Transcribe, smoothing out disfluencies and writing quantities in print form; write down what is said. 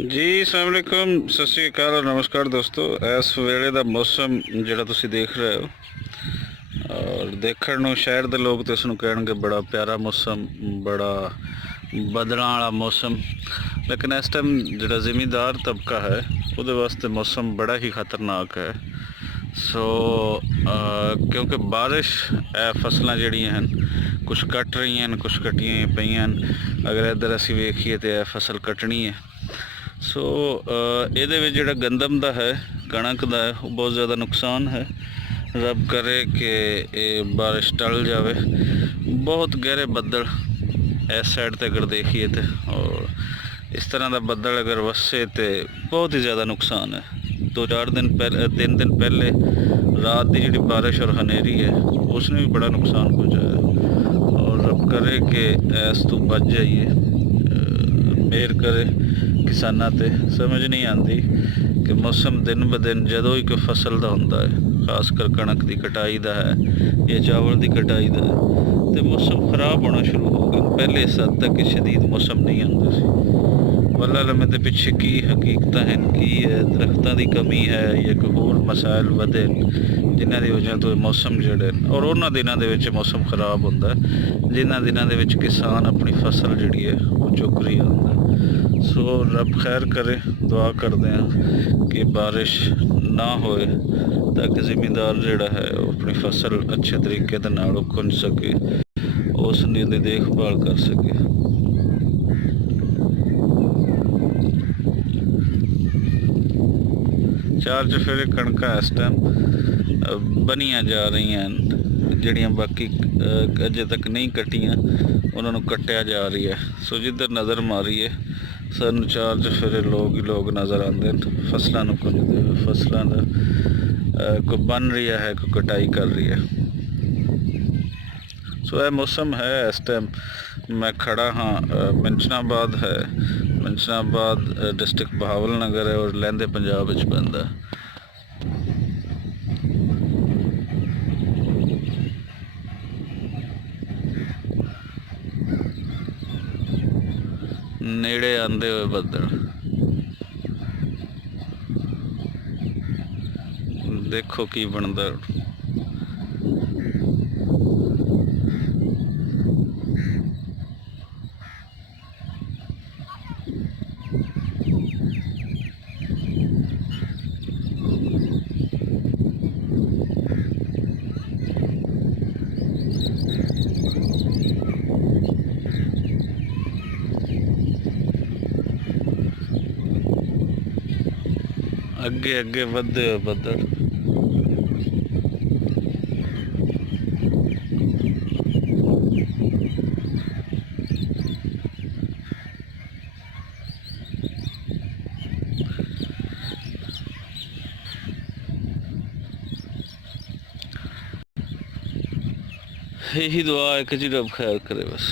जी अस्सलाम वालेकुम सत श्री अकाल और नमस्कार दोस्तों। इस वेले का मौसम जिहड़ा तुसी देख रहे हो और देखण नूं शहर दे लोग तो इसनूं कहणगे बड़ा प्यारा मौसम, बड़ा बदलां वाला मौसम, लेकिन इस टाइम जिहड़ा जिमीदार तबका है उहदे वास्ते मौसम बड़ा ही खतरनाक है। सो क्योंकि बारिश फसलां जिहड़ियां हन कुछ कट रही हैं, कुछ कटियां पईयां। अगर इधर असीं वेखीए तो यह फसल कटनी है। सो ਇਹਦੇ ਵਿੱਚ ਜਿਹੜਾ ਗੰਦਮ ਦਾ ਹੈ, ਕਣਕ ਦਾ ਹੈ, ਉਹ ਬਹੁਤ ਜ਼ਿਆਦਾ ਨੁਕਸਾਨ ਹੈ। ਰੱਬ ਕਰੇ ਕਿ ਇਹ ਬਾਰਿਸ਼ ਟਲ ਜਾਵੇ। ਬਹੁਤ ਗਹਿਰੇ ਬੱਦਲ ਇਸ ਸਾਈਡ ਤੇ ਅਗਰ ਦੇਖੀਏ ਤੇ, ਔਰ ਇਸ ਤਰ੍ਹਾਂ ਦਾ ਬੱਦਲ ਅਗਰ ਵਸੇ ਤੇ ਬਹੁਤ ਹੀ ਜ਼ਿਆਦਾ ਨੁਕਸਾਨ ਹੈ। 2-4 ਦਿਨ ਪਹਿਲੇ 3 ਦਿਨ ਪਹਿਲੇ ਰਾਤ ਦੀ ਜਿਹੜੀ ਬਾਰਿਸ਼ ਔਰ ਹਨੇਰੀ ਹੈ ਉਸਨੇ ਵੀ ਬੜਾ ਨੁਕਸਾਨ ਪਹੁੰਚਾਇਆ। ਔਰ ਰੱਬ ਕਰੇ ਕਿ ਇਸ ਤੋਂ ਬਚ ਜਾਈਏ, ਮਿਹਰ करे किसानां ते। समझ नहीं आती कि मौसम दिन ब दिन जदों ही कोई फसल का होंदा है, खासकर कणक की कटाई का है या चावल की कटाई का है, तो मौसम खराब होना शुरू हो गया। पहले इस हद तक शदीद मौसम नहीं आते सी। वल्ला लम्हे के पिछे की हकीकत हैं, की है दरख्तों की कमी है या कोई होर मसाइल वधे जिन्हां दी वजह तो मौसम जड़े और उन्होंने दिनों के मौसम खराब होंदा जिन्हां दिनों के किसान अपनी फसल जी है वो चुक रही होंदा। सो रब खैर करे, दुआ करते हैं कि बारिश ना होए ताकि ज़िमीदार जोड़ा है वो अपनी फसल अच्छे तरीके के नाल खुंज सके, उस दी देखभाल कर सके। चार चफेरे कणकां इस टाइम बनिया जा रही हैं, जड़ियाँ बाकी अजे तक नहीं कटियां उन्होंने कट्टिया जा रही है। सो जिधर नज़र मारीए सानू चार चफेरे लोग ही लोग नज़र आते हैं, फसलों कुंजते हुए। फसलों का कोई बन रही है, कोई कटाई कर रही है। सो यह मौसम है इस टाइम। मैं खड़ा हाँ मंचनाबाद है, मंचनाबाद डिस्ट्रिक्ट बहावल नगर है और लहंदे पंजाब विच पैंदा। नेड़े आंदे हुए बदल देखो की बनता। अगे अगे बढ़ते हुए बदल यही दुआ है कि जी रब खैर करे बस।